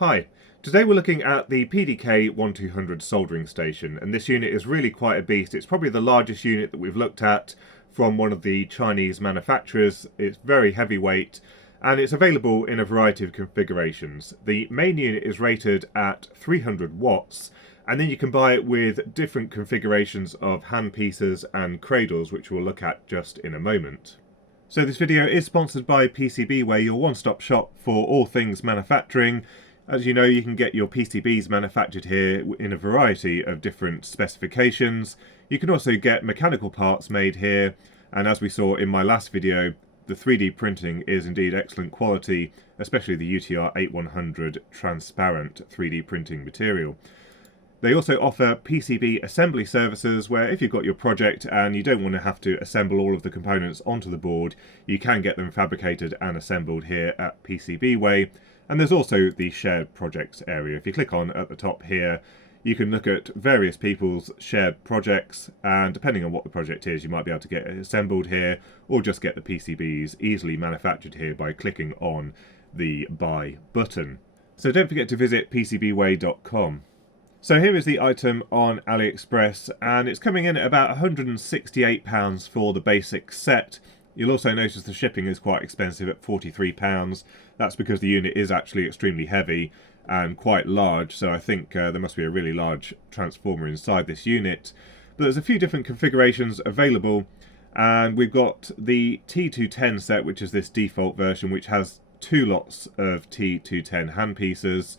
Hi, today we're looking at the PDK1200 soldering station, and this unit is really quite a beast. It's probably the largest unit that we've looked at from one of the Chinese manufacturers. It's very heavyweight and it's available in a variety of configurations. The main unit is rated at 300 watts, and then you can buy it with different configurations of handpieces and cradles, which we'll look at just in a moment. So this video is sponsored by PCBware, your one-stop shop for all things manufacturing. As you know, you can get your PCBs manufactured here in a variety of different specifications. You can also get mechanical parts made here, and as we saw in my last video, the 3D printing is indeed excellent quality, especially the UTR 8100 transparent 3D printing material. They also offer PCB assembly services where if you've got your project and you don't want to have to assemble all of the components onto the board, you can get them fabricated and assembled here at PCBware. And there's also the shared projects area. If you click on at the top here, you can look at various people's shared projects, and depending on what the project is, you might be able to get it assembled here or just get the PCBs easily manufactured here by clicking on the buy button. So don't forget to visit PCBware.com. So here is the item on AliExpress, and it's coming in at about £168 for the basic set. You'll also notice the shipping is quite expensive at £43. That's because the unit is actually extremely heavy and quite large, so I think there must be a really large transformer inside this unit. But there's a few different configurations available, and we've got the T210 set, which is this default version, which has 2 lots of T210 handpieces.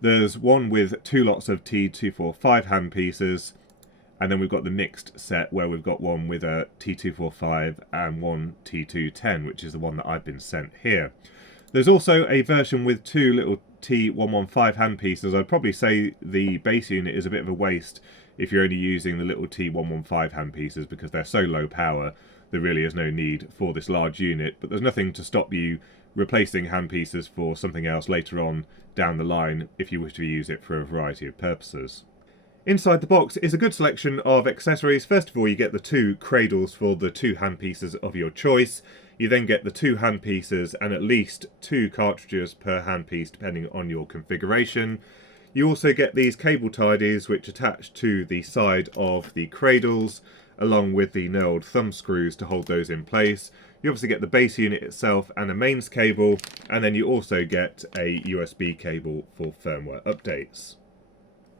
There's one with 2 lots of T245 handpieces, and then we've got the mixed set where we've got one with a T245 and one T210, which is the one that I've been sent here. There's also a version with 2 little T115 handpieces. I'd probably say the base unit is a bit of a waste if you're only using the little T115 handpieces, because they're so low power there really is no need for this large unit, but there's nothing to stop you replacing handpieces for something else later on down the line if you wish to use it for a variety of purposes. Inside the box is a good selection of accessories. First of all, you get the 2 cradles for the 2 handpieces of your choice. You then get the 2 handpieces and at least 2 cartridges per handpiece depending on your configuration. You also get these cable tidies which attach to the side of the cradles, along with the nailed thumb screws to hold those in place. You obviously get the base unit itself and a mains cable, and then you also get a USB cable for firmware updates.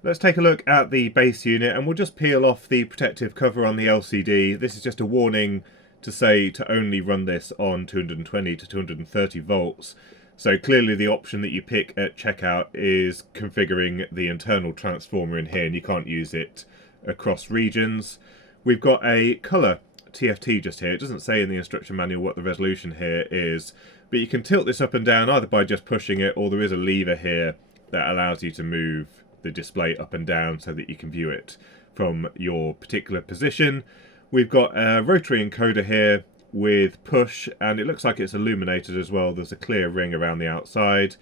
Let's take a look at the base unit, and we'll just peel off the protective cover on the LCD. This is just a warning to say to only run this on 220 to 230 volts. So clearly the option that you pick at checkout is configuring the internal transformer in here, and you can't use it across regions. We've got a colour TFT just here. It doesn't say in the instruction manual what the resolution here is, but you can tilt this up and down either by just pushing it, or there is a lever here that allows you to move the display up and down so that you can view it from your particular position. We've got a rotary encoder here with push, and it looks like it's illuminated as well. There's a clear ring around the outside.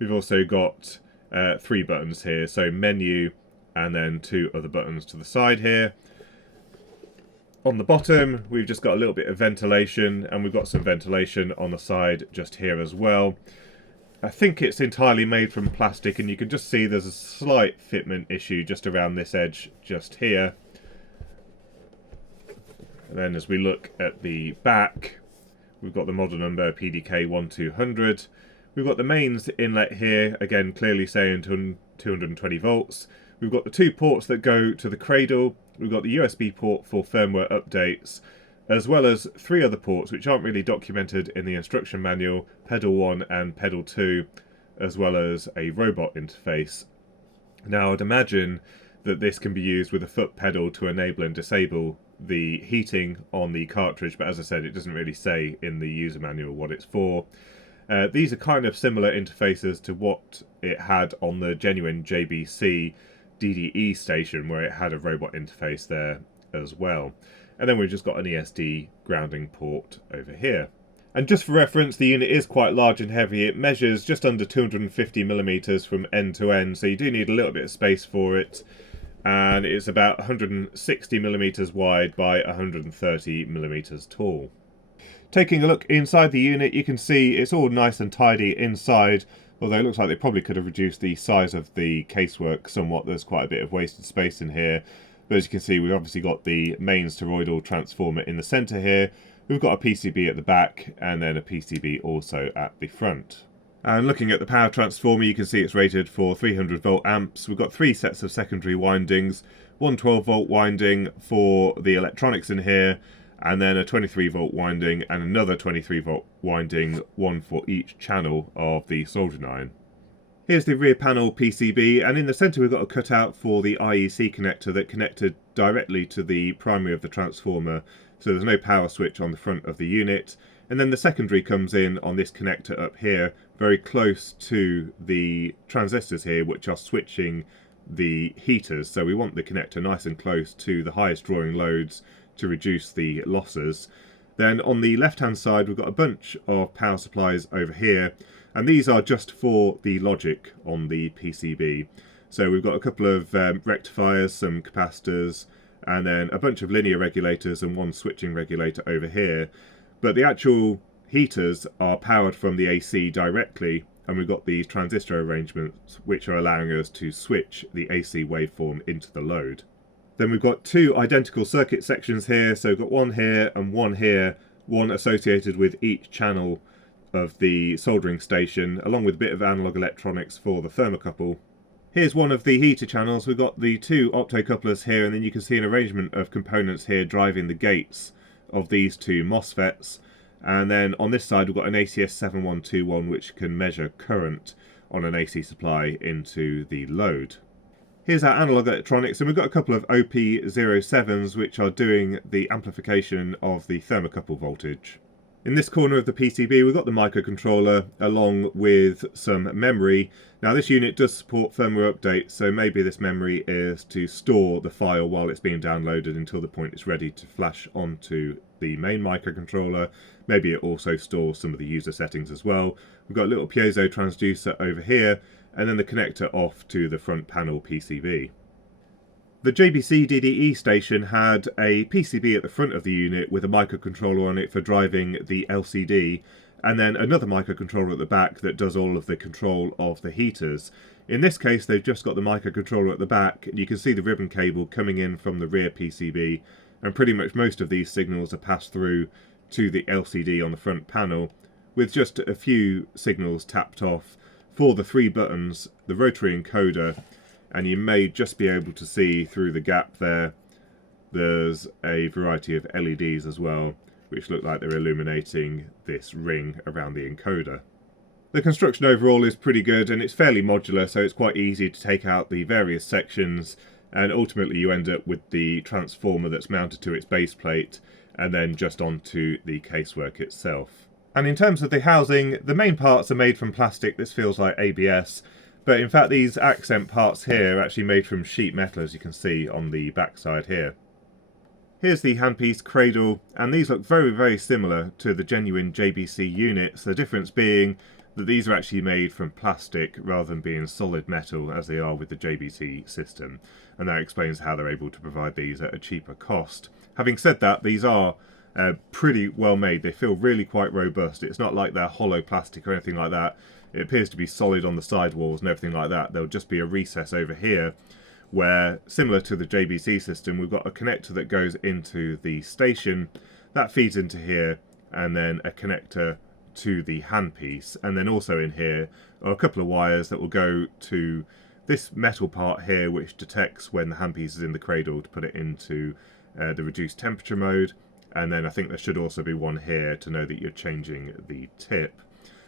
We've also got 3 buttons here, so menu and then 2 other buttons to the side here. On the bottom we've just got a little bit of ventilation, and we've got some ventilation on the side just here as well. I think it's entirely made from plastic, and you can just see there's a slight fitment issue just around this edge just here. And then as we look at the back, we've got the model number PDK1200. We've got the mains inlet here, again clearly saying 220 volts. We've got the 2 ports that go to the cradle. We've got the USB port for firmware updates, as well as 3 other ports which aren't really documented in the instruction manual, pedal 1 and pedal 2, as well as a robot interface. Now I'd imagine that this can be used with a foot pedal to enable and disable the heating on the cartridge, but as I said, it doesn't really say in the user manual what it's for. These are kind of similar interfaces to what it had on the genuine JBC DDE station, where it had a robot interface there as well. And then we've just got an ESD grounding port over here. And just for reference, the unit is quite large and heavy. It measures just under 250mm from end to end, so you do need a little bit of space for it. And it's about 160mm wide by 130mm tall. Taking a look inside the unit, you can see it's all nice and tidy inside. although it looks like they probably could have reduced the size of the casework somewhat. There's quite a bit of wasted space in here. But as you can see, we've obviously got the mains toroidal transformer in the centre here. We've got a PCB at the back and then a PCB also at the front. And looking at the power transformer, you can see it's rated for 300 volt amps. We've got 3 sets of secondary windings, one 12 volt winding for the electronics in here, and then a 23 volt winding and another 23 volt winding, one for each channel of the soldering iron. Here's the rear panel PCB, and in the centre we've got a cutout for the i2c connector that connected directly to the primary of the transformer, so there's no power switch on the front of the unit. And then the secondary comes in on this connector up here, very close to the transistors here, which are switching the heaters. So we want the connector nice and close to the highest drawing loads to reduce the losses. Then on the left-hand side, we've got a bunch of power supplies over here, and these are just for the logic on the PCB. So we've got a couple of rectifiers, some capacitors, and then a bunch of linear regulators and one switching regulator over here. But the actual heaters are powered from the AC directly, and we've got these transistor arrangements which are allowing us to switch the AC waveform into the load. Then we've got 2 identical circuit sections here, so we've got one here and one here, one associated with each channel of the soldering station, along with a bit of analog electronics for the thermocouple. Here's one of the heater channels. We've got the 2 optocouplers here, and then you can see an arrangement of components here driving the gates of these 2 MOSFETs. And then on this side we've got an ACS 7121 which can measure current on an AC supply into the load. Here's our analog electronics, and we've got a couple of OP07s which are doing the amplification of the thermocouple voltage. In this corner of the PCB we've got the microcontroller along with some memory. Now this unit does support firmware updates, so maybe this memory is to store the file while it's being downloaded until the point it's ready to flash onto the main microcontroller. Maybe it also stores some of the user settings as well. We've got a little piezo transducer over here, and then the connector off to the front panel PCB. The JBC DDE station had a PCB at the front of the unit with a microcontroller on it for driving the LCD, and then another microcontroller at the back that does all of the control of the heaters. In this case they've just got the microcontroller at the back, and you can see the ribbon cable coming in from the rear PCB, and pretty much most of these signals are passed through to the LCD on the front panel, with just a few signals tapped off for the 3 buttons, the rotary encoder, and you may just be able to see through the gap there, there's a variety of LEDs as well, which look like they're illuminating this ring around the encoder. The construction overall is pretty good, and it's fairly modular, so it's quite easy to take out the various sections, and ultimately you end up with the transformer that's mounted to its base plate, and then just onto the casework itself. And in terms of the housing, the main parts are made from plastic. This feels like ABS. But in fact these accent parts here are actually made from sheet metal, as you can see on the back side here. Here's the handpiece cradle, and these look very, very similar to the genuine JBC units, the difference being that these are actually made from plastic rather than being solid metal as they are with the JBC system, and that explains how they're able to provide these at a cheaper cost. Having said that, these are pretty well made. They feel really quite robust. It's not like they're hollow plastic or anything like that. It appears to be solid on the sidewalls and everything like that. There'll just be a recess over here where, similar to the JBC system, we've got a connector that goes into the station, that feeds into here, and then a connector to the handpiece. And then also in here are a couple of wires that will go to this metal part here, which detects when the handpiece is in the cradle to put it into the reduced temperature mode. And then I think there should also be one here to know that you're changing the tip.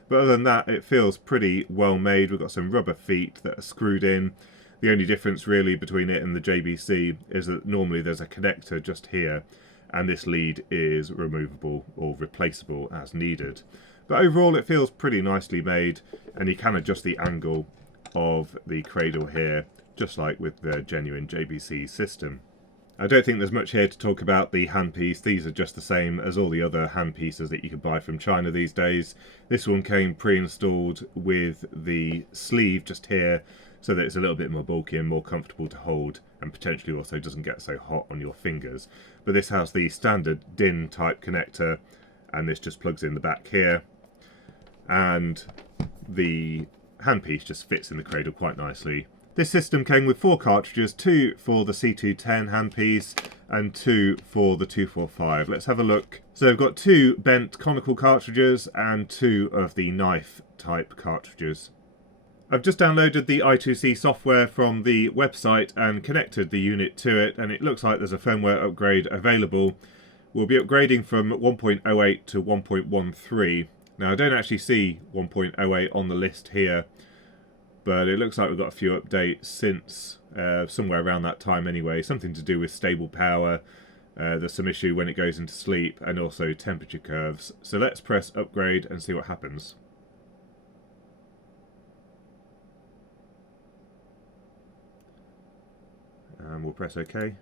But other than that, it feels pretty well made. We've got some rubber feet that are screwed in. The only difference really between it and the JBC is that normally there's a connector just here, and this lead is removable or replaceable as needed. But overall it feels pretty nicely made, and you can adjust the angle of the cradle here, just like with the genuine JBC system. I don't think there's much here to talk about the handpiece. These are just the same as all the other handpieces that you can buy from China these days. This one came pre-installed with the sleeve just here, so that it's a little bit more bulky and more comfortable to hold, and potentially also doesn't get so hot on your fingers. But this has the standard DIN type connector, and this just plugs in the back here. And the handpiece just fits in the cradle quite nicely. This system came with 4 cartridges, 2 for the C210 handpiece and 2 for the 245. Let's have a look. So I've got 2 bent conical cartridges and 2 of the knife type cartridges. I've just downloaded the i2c software from the website and connected the unit to it, and it looks like there's a firmware upgrade available. We'll be upgrading from 1.08 to 1.13. Now I don't actually see 1.08 on the list here, but it looks like we've got a few updates since somewhere around that time anyway. Something to do with stable power, there's some issue when it goes into sleep, and also temperature curves. So let's press upgrade and see what happens. And we'll press OK.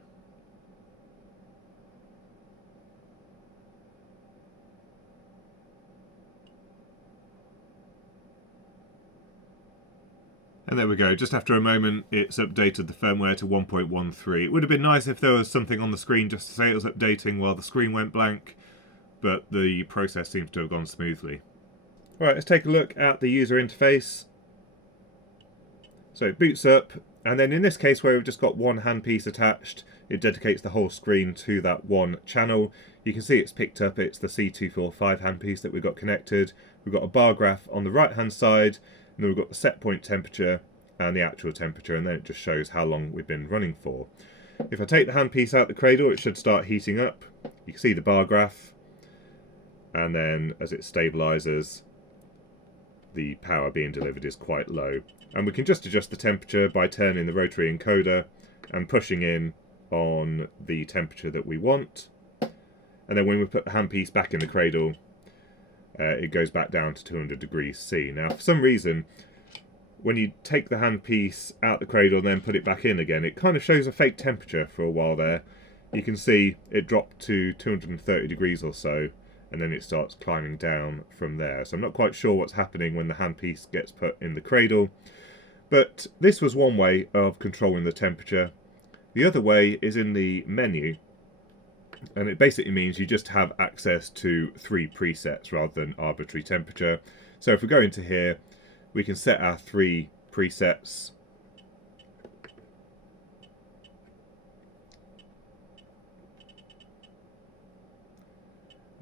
And there we go, just after a moment it's updated the firmware to 1.13. It would have been nice if there was something on the screen just to say it was updating while the screen went blank, but the process seems to have gone smoothly. Alright, let's take a look at the user interface. So it boots up, and then in this case where we've just got one handpiece attached, it dedicates the whole screen to that one channel. You can see it's picked up, it's the C245 handpiece that we've got connected. We've got a bar graph on the right hand side, and then we've got the set point temperature and the actual temperature, and then it just shows how long we've been running for. If I take the handpiece out the cradle, it should start heating up. You can see the bar graph, and then as it stabilises, the power being delivered is quite low. And we can just adjust the temperature by turning the rotary encoder and pushing in on the temperature that we want. And then when we put the handpiece back in the cradle, it goes back down to 200 degrees C. Now, for some reason, when you take the handpiece out the cradle and then put it back in again, it kind of shows a fake temperature for a while there. You can see it dropped to 230 degrees or so, and then it starts climbing down from there. So I'm not quite sure what's happening when the handpiece gets put in the cradle. But this was one way of controlling the temperature. The other way is in the menu. And it basically means you just have access to 3 presets rather than arbitrary temperature. So if we go into here, we can set our 3 presets.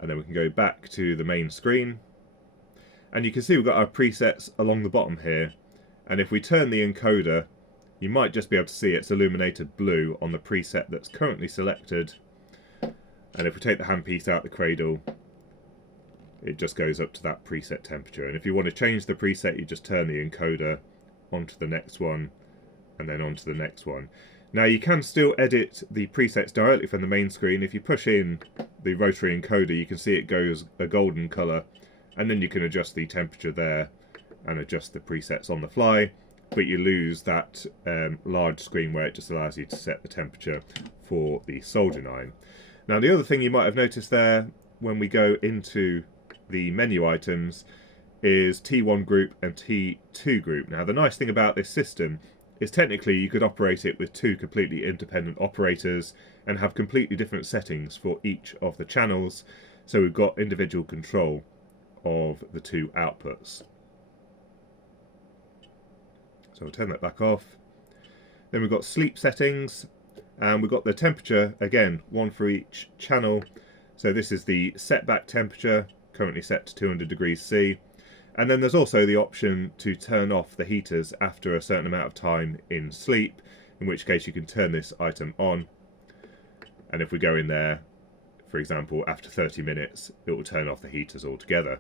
And then we can go back to the main screen. And you can see we've got our presets along the bottom here. And if we turn the encoder, you might just be able to see it's illuminated blue on the preset that's currently selected. And if we take the handpiece out the cradle, it just goes up to that preset temperature. And if you want to change the preset, you just turn the encoder onto the next one and then onto the next one. Now you can still edit the presets directly from the main screen. If you push in the rotary encoder, you can see it goes a golden colour, and then you can adjust the temperature there and adjust the presets on the fly, but you lose that large screen where it just allows you to set the temperature for the soldering iron. Now the other thing you might have noticed there when we go into the menu items is T1 group and T2 group. Now the nice thing about this system is technically you could operate it with 2 completely independent operators and have completely different settings for each of the channels, so we've got individual control of the 2 outputs. So we'll turn that back off. Then we've got sleep settings, and we've got the temperature, again, 1 for each channel. So this is the setback temperature, currently set to 200 degrees C. And then there's also the option to turn off the heaters after a certain amount of time in sleep, in which case you can turn this item on. And if we go in there, for example, after 30 minutes, it will turn off the heaters altogether.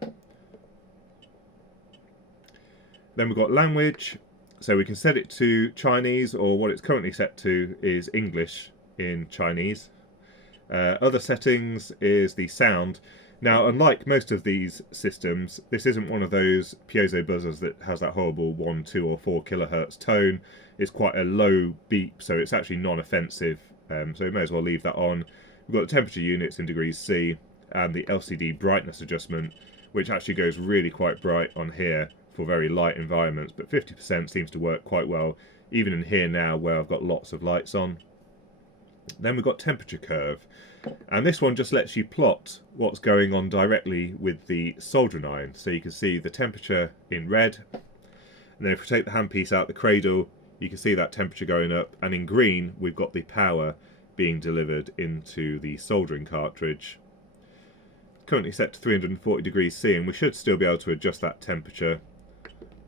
Then we've got language. So we can set it to Chinese, or what it's currently set to is English in Chinese. Other settings is the sound. Now, unlike most of these systems, this isn't one of those piezo buzzers that has that horrible 1, 2 or 4 kilohertz tone. It's quite a low beep, so it's actually non-offensive, so we may as well leave that on. We've got the temperature units in degrees C and the LCD brightness adjustment, which actually goes really quite bright on here for very light environments, but 50% seems to work quite well, even in here now where I've got lots of lights on. Then we've got temperature curve, and this one just lets you plot what's going on directly with the soldering iron. So you can see the temperature in red, And then if we take the handpiece out the cradle, you can see that temperature going up, and in green we've got the power being delivered into the soldering cartridge. Currently set to 340 degrees C, and we should still be able to adjust that temperature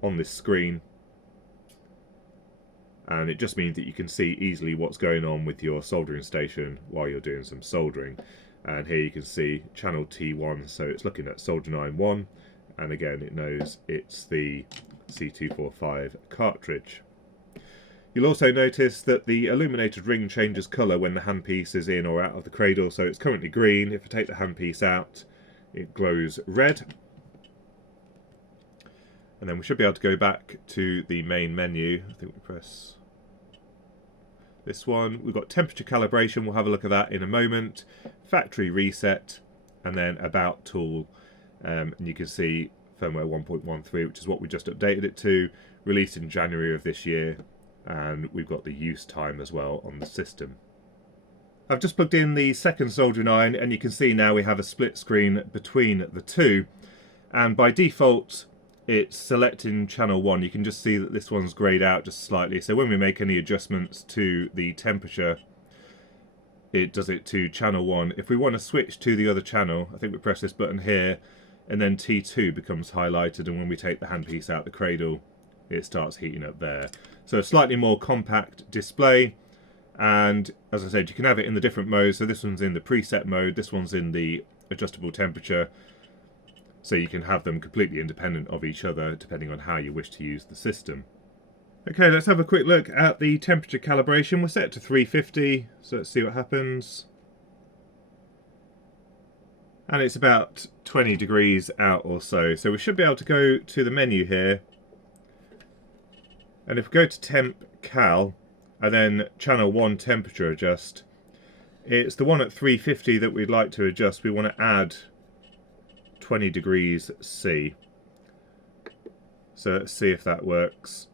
on this screen. And it just means that you can see easily what's going on with your soldering station while you're doing some soldering. And here you can see channel T1, so it's looking at soldering iron 1, and again it knows it's the C245 cartridge. You'll also notice that the illuminated ring changes colour when the handpiece is in or out of the cradle, so it's currently green. If I take the handpiece out, it glows red. And then we should be able to go back to the main menu. I think we press this one. We've got temperature calibration, we'll have a look at that in a moment. Factory reset, and then about tool. And you can see firmware 1.13, which is what we just updated it to, released in January of this year. And we've got the use time as well on the system. I've just plugged in the second soldering iron, and you can see now we have a split screen between the two. And by default, it's selecting channel 1. You can just see that this one's greyed out just slightly. So when we make any adjustments to the temperature, it does it to channel 1. If we want to switch to the other channel, I think we press this button here, and then T2 becomes highlighted, and when we take the handpiece out the cradle, it starts heating up there. So a slightly more compact display, and as I said, you can have it in the different modes. So this one's in the preset mode, this one's in the adjustable temperature, so you can have them completely independent of each other depending on how you wish to use the system. Okay, let's have a quick look at the temperature calibration. We're set to 350, so let's see what happens. And it's about 20 degrees out or so. So we should be able to go to the menu here. And if we go to temp cal, and then channel 1 temperature adjust, it's the one at 350 that we'd like to adjust. We want to add 20 degrees C. So let's see if that works.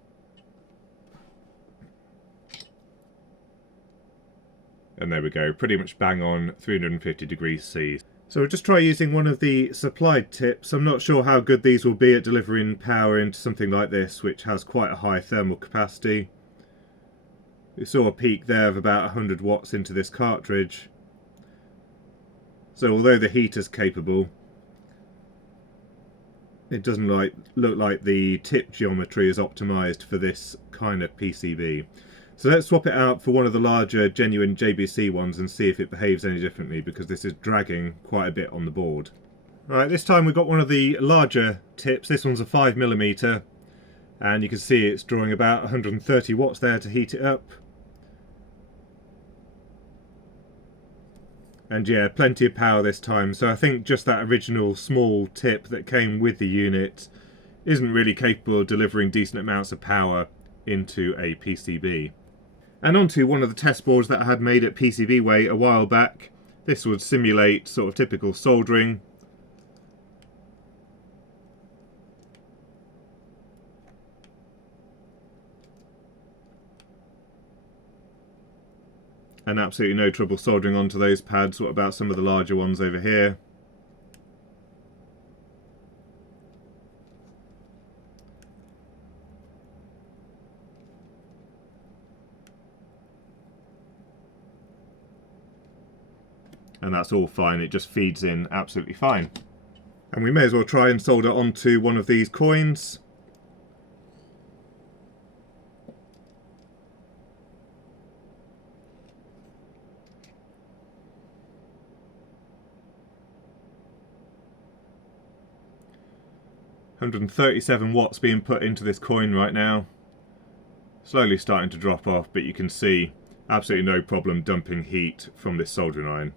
And there we go, pretty much bang on 350 degrees C. So we'll just try using one of the supplied tips. I'm not sure how good these will be at delivering power into something like this, which has quite a high thermal capacity. We saw a peak there of about 100 watts into this cartridge. So although the heater's capable, it doesn't look like the tip geometry is optimized for this kind of PCB. So let's swap it out for one of the larger genuine JBC ones and see if it behaves any differently, because this is dragging quite a bit on the board. Right, this time we've got one of the larger tips. This one's a 5mm, and you can see it's drawing about 130 watts there to heat it up. And yeah, plenty of power this time. So I think just that original small tip that came with the unit isn't really capable of delivering decent amounts of power into a PCB. And onto one of the test boards that I had made at PCBWay a while back. This would simulate sort of typical soldering. And absolutely no trouble soldering onto those pads. What about some of the larger ones over here? And that's all fine, it just feeds in absolutely fine. And we may as well try and solder onto one of these coins. $137 watts being put into this coin right now. Slowly starting to drop off, but you can see absolutely no problem dumping heat from this soldering iron.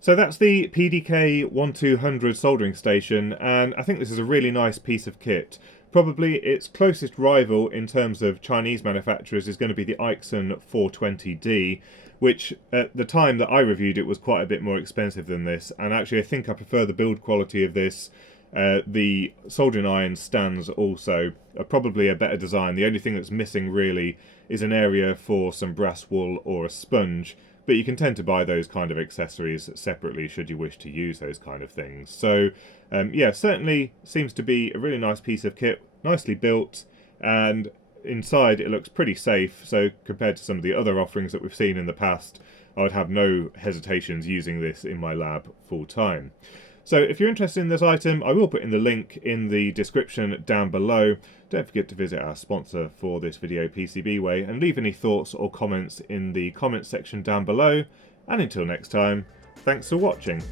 So that's the PDK1200 soldering station, and I think this is a really nice piece of kit. Probably its closest rival in terms of Chinese manufacturers is going to be the i2c 420D, which at the time that I reviewed it was quite a bit more expensive than this, and actually I think I prefer the build quality of this. The soldering iron stands also are probably a better design. The only thing that's missing really is an area for some brass wool or a sponge, but you can tend to buy those kind of accessories separately should you wish to use those kind of things. So yeah, certainly seems to be a really nice piece of kit, nicely built, and inside it looks pretty safe, so compared to some of the other offerings that we've seen in the past, I would have no hesitations using this in my lab full time. So if you're interested in this item, I will put in the link in the description down below. Don't forget to visit our sponsor for this video, PCBWay, and leave any thoughts or comments in the comments section down below. And until next time, thanks for watching.